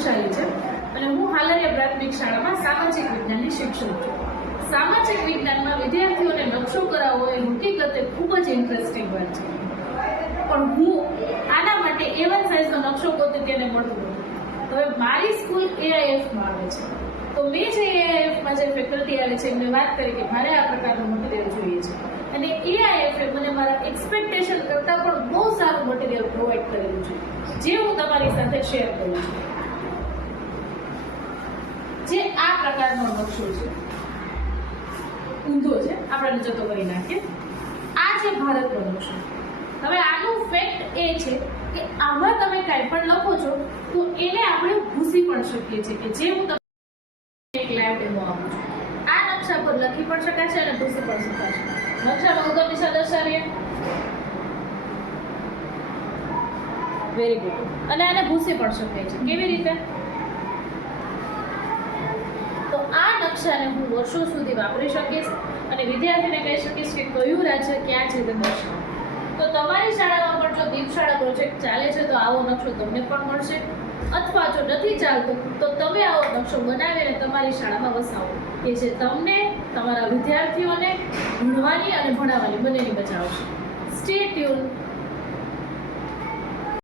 વૃષાલી છે અને હું હાલરિયા પ્રાથમિક શાળામાં સામાજિક વિજ્ઞાનની શિક્ષક છું. સામાજિક વિજ્ઞાનમાં વિદ્યાર્થીઓને નકશો કરાવવો એ હકીકતે ખૂબ જ ઇન્ટરેસ્ટિંગ વાત છે, પણ હું આના માટે A1 સાઇઝનો નકશો ગોતી તેને મળતું નથી. હવે મારી સ્કૂલ AIFમાં આવે છે, તો મેં જે AIFમાં જે ફેકલ્ટી આવે છે એમને વાત કરી કે મારે આ પ્રકારનું મટીરિયલ જોઈએ છે, અને AIFએ મને મારા એક્સપેક્ટેશન કરતાં પણ બહુ સારું મટીરિયલ પ્રોવાઈડ કરેલું છે, જે હું તમારી સાથે શેર કરું છું. જે આ પ્રકારનો નકશો છે, ઊંધો છે, આપણે જતો કરી નાખીએ. આ છે ભારતનો નકશો. હવે આનું ફેક્ટ એ છે કે આમાં તમે કાંઈ પણ લખો છો તો એને આપણે ભૂસી પણ શકીએ છીએ, કે જે હું તમને એક લાઈવ ડેમો આપું છું. આ નકશા પર લખી પણ શકાય છે અને ભૂસી પણ શકાય છે. નકશામાં ઉગમ દિશા દર્શાવીએ, વેરી ગુડ. અને આને ભૂસી પણ શકાય છે. કેવી રીતે? તો આ નકશાને હું વર્ષો સુધી વાપરી શકીશ અને વિદ્યાર્થીને કહી શકીશ કે કયું રાજ્ય ક્યાં છે તે દર્શાવો. તો તમારી શાળામાં પણ જો દીપશાળા પ્રોજેક્ટ ચાલે છે તો આવો નકશો તમને પણ મળશે, અથવા જો નથી ચાલતો તો તમે આવો નકશો બનાવીને તમારી શાળામાં વસાવો, કે જે તમને તમારા વિદ્યાર્થીઓને ભણવાની અને ભણાવવાની બંનેની બચાવશે. Stay tune.